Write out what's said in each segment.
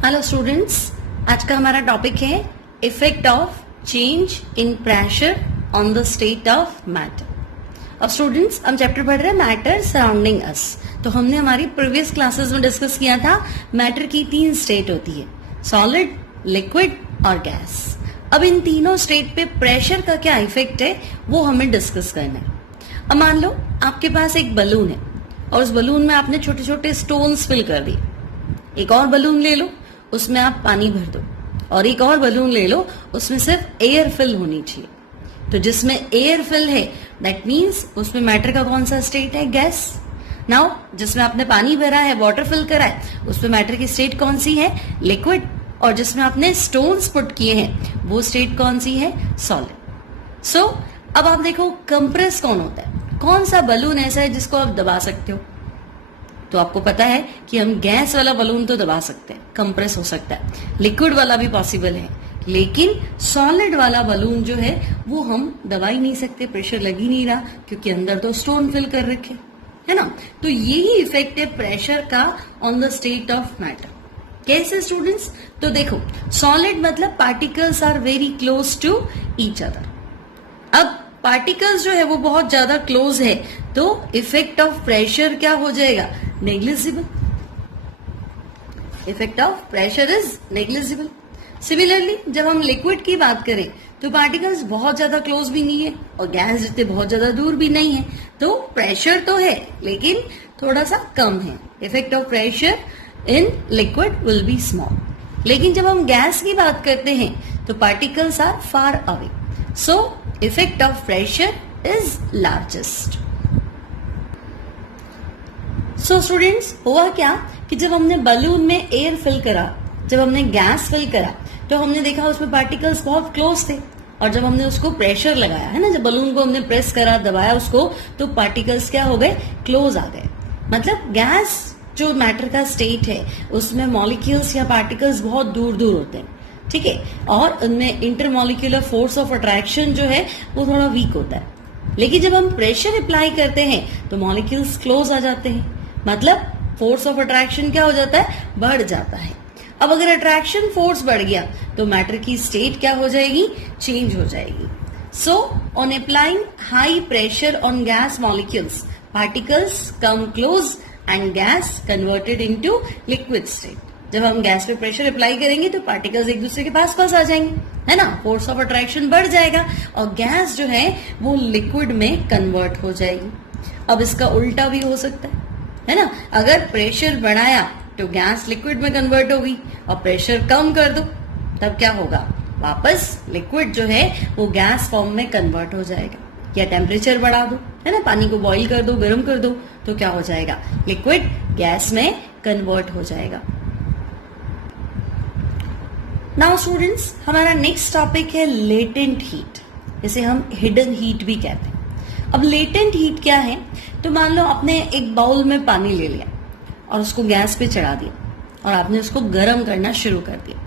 Hello students, आज का हमारा टॉपिक है effect of change in pressure on the state of matter. अब स्टूडेंट्स, हम चैप्टर पढ़ रहे हैं मैटर सराउंडिंग अस। तो हमने हमारी प्रीवियस क्लासेस में डिस्कस किया था मैटर की 3 स्टेट होती है, सॉलिड, लिक्विड और गैस। अब इन तीनों स्टेट पे प्रेशर का क्या इफेक्ट है वो हमें डिस्कस करना है। अब मान लो आपके पास एक बलून है और उस बलून में आपने छोटे छोटे स्टोन्स फिल कर दिए। एक और बलून ले लो, उसमें आप पानी भर दो, और एक और बलून ले लो, उसमें सिर्फ एयर फिल होनी चाहिए। तो जिसमें एयर फिल है दैट मीन्स उसमें मैटर का कौन सा स्टेट है? गैस। नाउ जिसमें आपने पानी भरा है, वाटर फिल करा है, उसमें मैटर की स्टेट कौन सी है? लिक्विड। और जिसमें आपने स्टोन्स पुट किए हैं वो स्टेट कौन सी है? सॉलिड। सो अब आप देखो कंप्रेस कौन होता है? कौन सा बलून ऐसा है जिसको आप दबा सकते हो? तो आपको पता है कि हम गैस वाला बलून तो दबा सकते हैं, कंप्रेस हो सकता है, लिक्विड वाला भी पॉसिबल है, लेकिन सॉलिड वाला बलून जो है वो हम दबा ही नहीं सकते, प्रेशर लग ही नहीं रहा क्योंकि अंदर तो स्टोन फिल कर रखे है ना। तो यही इफेक्ट है प्रेशर का on the state of matter. कैसे स्टूडेंट्स? तो देखो, सॉलिड मतलब particles are very close to each other. अब पार्टिकल्स जो है वो बहुत ज्यादा क्लोज है तो इफेक्ट ऑफ प्रेशर क्या हो जाएगा? Negligible. Effect of pressure is negligible. Similarly जब हम लिक्विड की बात करें तो पार्टिकल्स बहुत ज्यादा क्लोज भी नहीं है और गैस जितने बहुत ज्यादा दूर भी नहीं है, तो प्रेशर तो है लेकिन थोड़ा सा कम है। Effect of pressure in liquid will be small. लेकिन जब हम गैस की बात करते हैं तो particles are far away, so effect of pressure is largest. So students, हुआ क्या कि जब हमने बलून में एयर फिल करा, जब हमने गैस फिल करा, तो हमने देखा उसमें पार्टिकल्स बहुत क्लोज थे, और जब हमने उसको प्रेशर लगाया है ना, जब बलून को हमने प्रेस करा, दबाया उसको, तो पार्टिकल्स क्या हो गए? क्लोज आ गए। मतलब गैस जो मैटर का स्टेट है उसमें मॉलिक्यूल्स या पार्टिकल्स बहुत दूर दूर होते हैं, ठीक है, और उनमें इंटरमॉलिक्यूलर फोर्स ऑफ अट्रैक्शन जो है वो थोड़ा वीक होता है। लेकिन जब हम प्रेशर अप्लाई करते हैं तो मॉलिक्यूल्स क्लोज आ जाते हैं, मतलब फोर्स ऑफ अट्रैक्शन क्या हो जाता है? बढ़ जाता है। अब अगर अट्रैक्शन फोर्स बढ़ गया तो मैटर की स्टेट क्या हो जाएगी? चेंज हो जाएगी। So on applying high pressure on gas molecules, particles come close and gas converted into liquid state. जब हम गैस पे प्रेशर अप्लाई करेंगे तो पार्टिकल्स एक दूसरे के पास आ जाएंगे, है ना, फोर्स ऑफ अट्रैक्शन बढ़ जाएगा और गैस जो है वो लिक्विड में कन्वर्ट हो जाएगी। अब इसका उल्टा भी हो सकता है ना, अगर प्रेशर बढ़ाया तो गैस लिक्विड में कन्वर्ट होगी और प्रेशर कम कर दो तब क्या होगा? वापस लिक्विड जो है वो गैस फॉर्म में कन्वर्ट हो जाएगा। या टेम्परेचर बढ़ा दो, है ना, पानी को बॉईल कर दो, गर्म कर दो, तो क्या हो जाएगा? लिक्विड गैस में कन्वर्ट हो जाएगा। नाउ स्टूडेंट्स, हमारा नेक्स्ट टॉपिक है लेटेंट हीट, जिसे हम हिडन हीट भी कहते हैं। अब लेटेंट हीट क्या है? तो मान लो आपने एक बाउल में पानी ले लिया और उसको गैस पे चढ़ा दिया और आपने उसको गर्म करना शुरू कर दिया।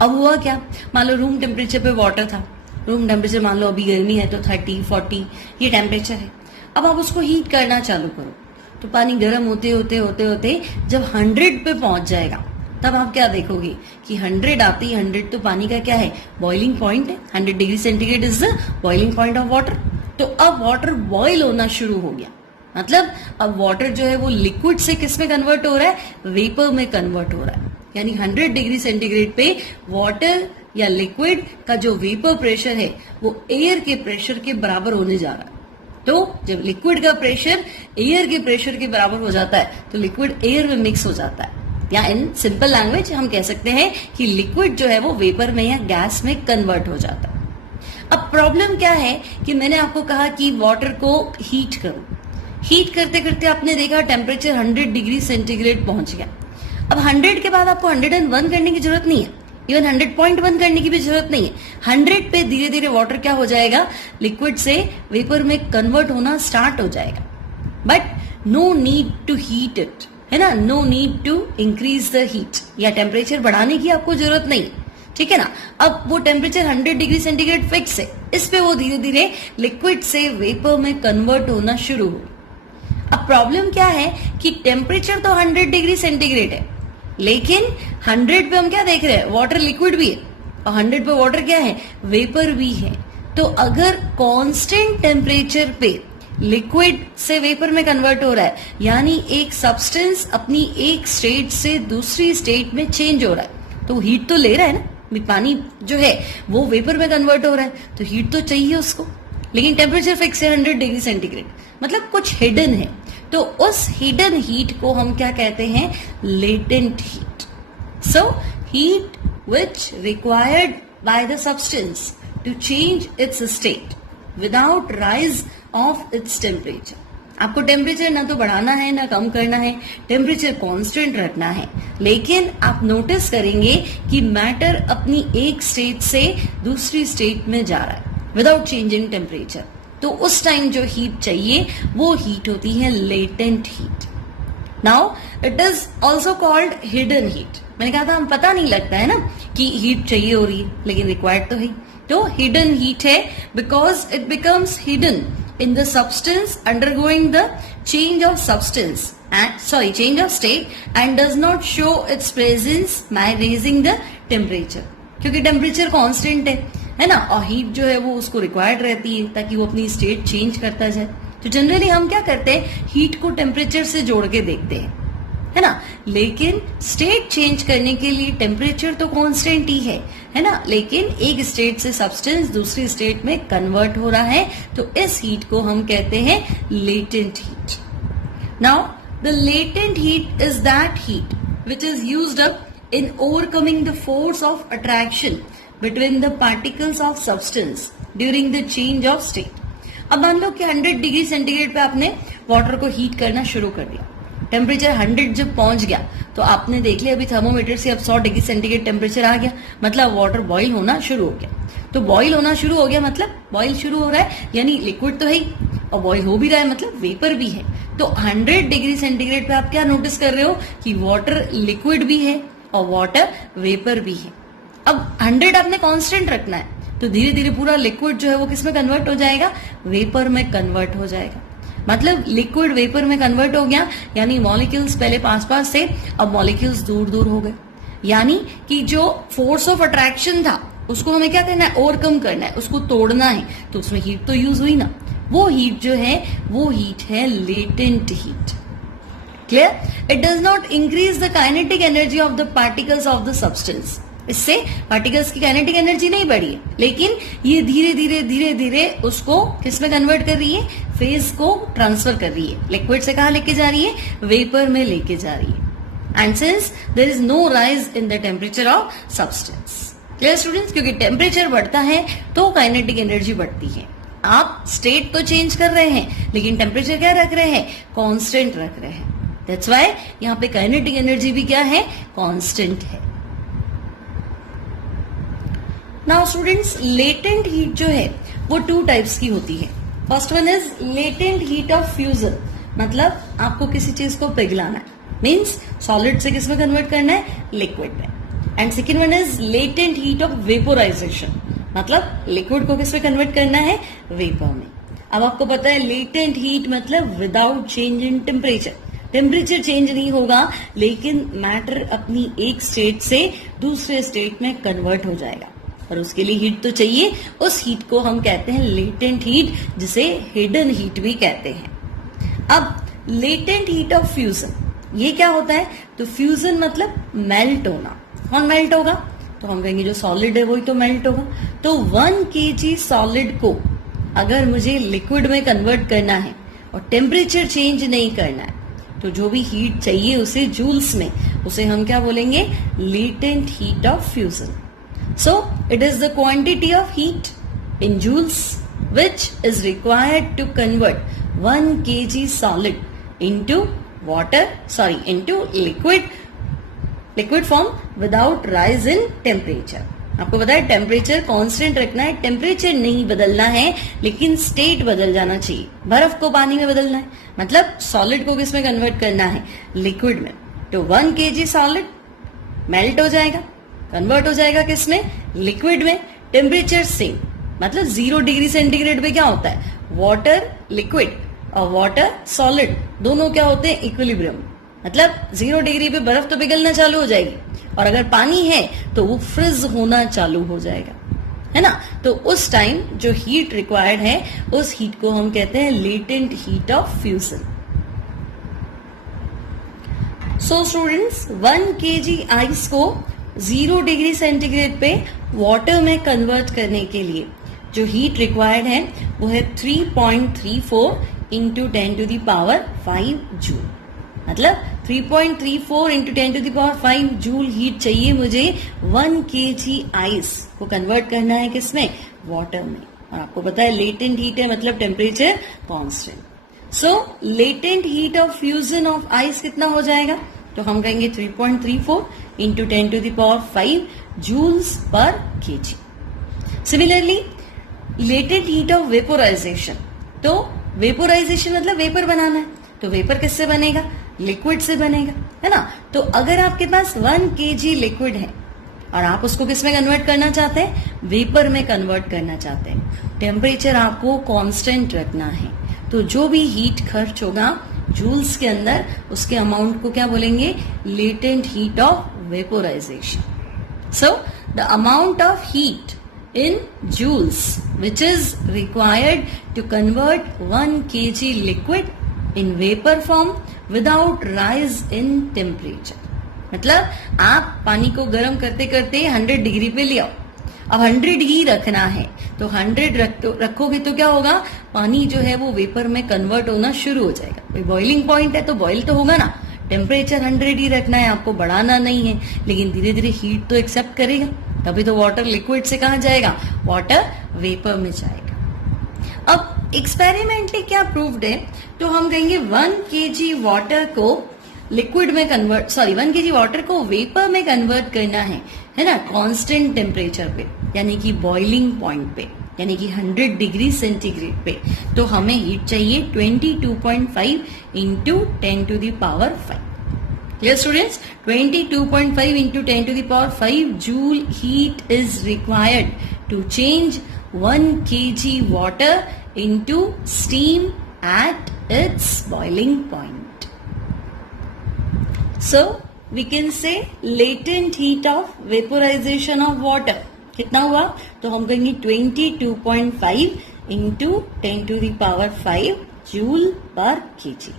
अब हुआ क्या? मान लो रूम टेम्परेचर पे वाटर था, रूम टेम्परेचर मान लो अभी गर्मी है तो 30-40 ये टेम्परेचर है। अब आप उसको हीट करना चालू करो तो पानी गर्म होते होते होते होते जब 100 पे पहुंच जाएगा तब आप क्या देखोगे कि 100 आती है। 100 तो पानी का क्या है? बॉइलिंग पॉइंट है। 100 degree centigrade is the boiling point of water. तो अब वाटर बॉइल होना शुरू हो गया, मतलब अब वाटर जो है वो लिक्विड से किस में कन्वर्ट हो रहा है? वेपर में कन्वर्ट हो रहा है। यानी 100 डिग्री सेंटीग्रेड पे वाटर या लिक्विड का जो वेपर प्रेशर है वो एयर के प्रेशर के बराबर होने जा रहा है। तो जब लिक्विड का प्रेशर एयर के प्रेशर के बराबर हो जाता है तो लिक्विड एयर में मिक्स हो जाता है, या इन सिंपल लैंग्वेज हम कह सकते हैं कि लिक्विड जो है वो वेपर में या गैस में कन्वर्ट हो जाता है। अब प्रॉब्लम क्या है कि मैंने आपको कहा कि वाटर को हीट करो, हीट करते करते आपने देखा टेम्परेचर 100 डिग्री सेंटीग्रेड पहुंच गया। अब 100 के बाद आपको 101 करने की जरूरत नहीं है, इवन 100.1 करने की भी जरूरत नहीं है। 100 पे धीरे धीरे वाटर क्या हो जाएगा? लिक्विड से वेपर में कन्वर्ट होना स्टार्ट हो जाएगा। But no need to heat it, है ना, no need to increase the heat, या टेम्परेचर बढ़ाने की आपको जरूरत नहीं, ठीक है ना। अब वो टेम्परेचर 100 डिग्री सेंटीग्रेड फिक्स है, इस पे वो धीरे धीरे लिक्विड से वेपर में कन्वर्ट होना शुरू हो। अब प्रॉब्लम क्या है कि टेम्परेचर तो 100 डिग्री सेंटीग्रेड है, लेकिन 100 पे हम क्या देख रहे हैं, वाटर लिक्विड भी है और 100 पे वाटर क्या है, वेपर भी है। तो अगर कांस्टेंट टेम्परेचर पे लिक्विड से वेपर में कन्वर्ट हो रहा है, यानी एक सब्सटेंस अपनी एक स्टेट से दूसरी स्टेट में चेंज हो रहा है, तो हीट तो ले रहा है ना, पानी जो है वो वेपर में कन्वर्ट हो रहा है, तो हीट तो चाहिए उसको। लेकिन टेम्परेचर फिक्स है 100 डिग्री सेंटीग्रेड, मतलब कुछ हिडन है। तो उस हिडन हीट को हम क्या कहते हैं, latent heat. So heat which required by the substance to change its state without rise of its temperature. आपको टेम्परेचर ना तो बढ़ाना है ना कम करना है, टेम्परेचर कांस्टेंट रखना है। लेकिन आप नोटिस करेंगे कि मैटर अपनी एक स्टेट से दूसरी स्टेट में जा रहा है विदाउट चेंजिंग टेम्परेचर। तो उस टाइम जो हीट चाहिए वो हीट होती है latent heat. Now it is also called hidden heat. मैंने कहा था हम पता नहीं लगता है ना कि हीट चाहिए हो रही है, लेकिन रिक्वायर्ड तो है। तो हिडन हीट है because it becomes hidden in the substance undergoing the change of substance change of state and does not show its presence by raising the temperature। क्योंकि टेम्परेचर कांस्टेंट है ना, और हीट जो है वो उसको रिक्वायर्ड रहती है ताकि वो अपनी स्टेट चेंज करता जाए। तो जनरली हम क्या करते हैं, हीट को टेम्परेचर से जोड़ के देखते हैं, है ना। लेकिन स्टेट चेंज करने के लिए टेम्परेचर तो कांस्टेंट ही है ना, लेकिन एक स्टेट से सब्सटेंस दूसरी स्टेट में कन्वर्ट हो रहा है, तो इस हीट को हम कहते हैं latent heat. Now the latent heat is that heat which is used up in overcoming the force of attraction between the particles of substance during the change of state. अब मान लो कि 100 डिग्री सेंटीग्रेड पे आपने water को heat करना शुरू कर दिया। टेम्परेचर 100 जब पहुंच गया तो आपने देख लिया अभी थर्मोमीटर से अब 100 डिग्री सेंटीग्रेड टेम्परेचर आ गया, मतलब वाटर बॉईल होना शुरू हो गया। तो बॉईल होना शुरू हो गया मतलब बॉईल शुरू हो रहा है, यानी लिक्विड तो है ही, और बॉईल हो भी रहा है मतलब वेपर भी है। तो 100 डिग्री सेंटीग्रेड पे आप क्या नोटिस कर रहे हो कि वाटर लिक्विड भी है और वाटर वेपर भी है। अब 100 आपने कांस्टेंट रखना है, तो धीरे धीरे पूरा लिक्विड जो है वो किस में कन्वर्ट हो जाएगा, वेपर में कन्वर्ट हो जाएगा। मतलब लिक्विड वेपर में कन्वर्ट हो गया, यानी मॉलिक्यूल्स पहले पास पास थे, अब मॉलिक्यूल्स दूर दूर हो गए। यानी कि जो फोर्स ऑफ अट्रैक्शन था उसको हमें क्या करना है, ओवरकम करना है, उसको तोड़ना है। तो उसमें हीट तो यूज हुई ना, वो हीट जो है वो हीट है latent heat. Clear? It does not increase the kinetic energy of the particles of the substance. इससे पार्टिकल्स की काइनेटिक एनर्जी नहीं बढ़ी है, लेकिन ये धीरे धीरे उसको किस में कन्वर्ट कर रही है, फेज को ट्रांसफर कर रही है। लिक्विड से कहां लेके जा रही है, वेपर में लेके जा रही है। And since there is no rise in the temperature of substance. Clear students? क्योंकि टेम्परेचर बढ़ता है तो काइनेटिक एनर्जी बढ़ती है। आप स्टेट तो चेंज कर रहे हैं लेकिन टेम्परेचर क्या रख रहे हैं, कांस्टेंट रख रहे हैं। दैट्स व्हाई यहाँ पे काइनेटिक एनर्जी भी क्या है, कांस्टेंट है। नाउ स्टूडेंट्स, लेटेंट हीट जो है वो 2 टाइप्स की होती है। First one is latent heat of fusion, मतलब आपको किसी चीज को पिघलाना है, मींस सॉलिड से किस में कन्वर्ट करना है, लिक्विड में। And second one is latent heat of vaporisation, मतलब लिक्विड को किस में कन्वर्ट करना है, वेपर में। अब आपको पता है लेटेंट हीट मतलब without change in temperature. Temperature change नहीं होगा लेकिन मैटर अपनी एक स्टेट से दूसरे स्टेट में कन्वर्ट हो जाएगा, और उसके लिए हीट तो चाहिए। उस हीट को हम कहते हैं लेटेंट हीट, जिसे हिडन हीट भी कहते हैं। अब लेटेंट हीट ऑफ फ्यूजन, ये क्या होता है, तो फ्यूजन मतलब मेल्ट होना। कौन मेल्ट होगा, तो हम कहेंगे जो सॉलिड है वही तो मेल्ट होगा। तो 1 kg सॉलिड को अगर मुझे लिक्विड में कन्वर्ट करना है और टेम्परेचर चेंज नहीं करना है, तो जो भी हीट चाहिए उसे जूल्स में, उसे हम क्या बोलेंगे, latent heat of fusion. So it is the quantity of heat in joules which is required to convert 1 kg solid into into liquid form without rise in temperature। आपको पता है टेम्परेचर कांस्टेंट रखना है, टेम्परेचर नहीं बदलना है, लेकिन state बदल जाना चाहिए। बर्फ को पानी में बदलना है, मतलब सॉलिड को किस में कन्वर्ट करना है, लिक्विड में। तो 1 kg सॉलिड मेल्ट हो जाएगा, कन्वर्ट हो जाएगा किसमें, लिक्विड में। टेम्परेचर सेम, मतलब 0 डिग्री सेंटीग्रेड पे क्या होता है, वाटर लिक्विड और वाटर सॉलिड दोनों क्या होते हैं, इक्विलिब्रियम। मतलब 0 डिग्री पे बर्फ तो पिघलना चालू हो जाएगी, और अगर पानी है तो वो फ्रिज होना चालू हो जाएगा, है ना। तो उस टाइम जो हीट रिक्वायर्ड है उस हीट को हम कहते हैं latent heat of fusion. So students, 1 kg ice को 0 डिग्री सेंटीग्रेड पे वाटर में कन्वर्ट करने के लिए जो हीट रिक्वायर्ड है वो है 3.34 इंटू 10⁵ जूल। मतलब 3.34 इंटू 10⁵ जूल हीट चाहिए मुझे 1 kg आइस को कन्वर्ट करना है किसमें, वाटर में। और आपको पता है लेटेंट हीट है मतलब temperature constant. So latent heat of fusion of ice कितना हो जाएगा, तो हम कहेंगे 3.34 into 10⁵ joules per kg। Similarly latent heat of vaporization, तो वेपोराइजेशन मतलब वेपर बनाना है, तो वेपर किससे बनेगा, लिक्विड से बनेगा, है ना। तो अगर आपके पास 1 kg लिक्विड है और आप उसको किस में कन्वर्ट करना चाहते हैं, वेपर में कन्वर्ट करना चाहते हैं, टेम्परेचर आपको कांस्टेंट रखना है, तो जो भी हीट खर्च होगा जूल्स के अंदर उसके अमाउंट को क्या बोलेंगे, latent heat of vaporisation. So the amount of heat in joules which is required to convert 1 kg liquid in vapor form without rise in temperature। मतलब आप पानी को गर्म करते करते 100 डिग्री पे ले आओ, अब 100 ही रखना है, तो 100 रखोगे तो क्या होगा, पानी जो है वो वेपर में कन्वर्ट होना शुरू हो जाएगा। बॉइलिंग पॉइंट है तो बॉइल तो होगा ना, टेम्परेचर 100 ही रखना है, आपको बढ़ाना नहीं है, लेकिन धीरे धीरे हीट तो एक्सेप्ट करेगा, तभी तो वाटर लिक्विड से कहां जाएगा, वाटर वेपर में जाएगा। अब एक्सपेरिमेंटली क्या प्रूव्ड है, तो हम कहेंगे 1 kg वाटर को लिक्विड में कन्वर्ट 1 kg वाटर को वेपर में कन्वर्ट करना है ना, कांस्टेंट टेम्परेचर पे, यानी कि बॉइलिंग पॉइंट पे, यानी कि 100 डिग्री सेंटीग्रेड पे। तो हमें हीट चाहिए 22.5 into 10⁵। Clear students? 22.5 into 10⁵ joule heat is required to change 1 kg water into steam at its boiling point. So we can say latent heat of vaporization of water कितना हुआ, तो हम कहेंगे 22.5 into 10⁵ joule पर kg।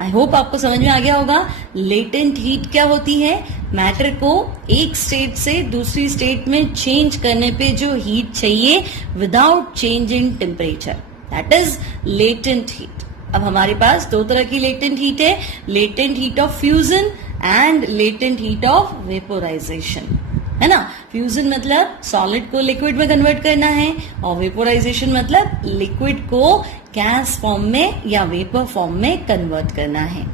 I hope आपको समझ में आ गया होगा लेटेंट हीट क्या होती है, मैटर को एक स्टेट से दूसरी स्टेट में चेंज करने पे जो हीट चाहिए without change in temperature, that is latent heat. अब हमारे पास दो तरह की लेटेंट हीट है, latent heat of fusion and latent heat of vaporisation, है ना। फ्यूजन मतलब सॉलिड को लिक्विड में कन्वर्ट करना है, और वेपोराइजेशन मतलब लिक्विड को गैस फॉर्म में या वेपर फॉर्म में कन्वर्ट करना है।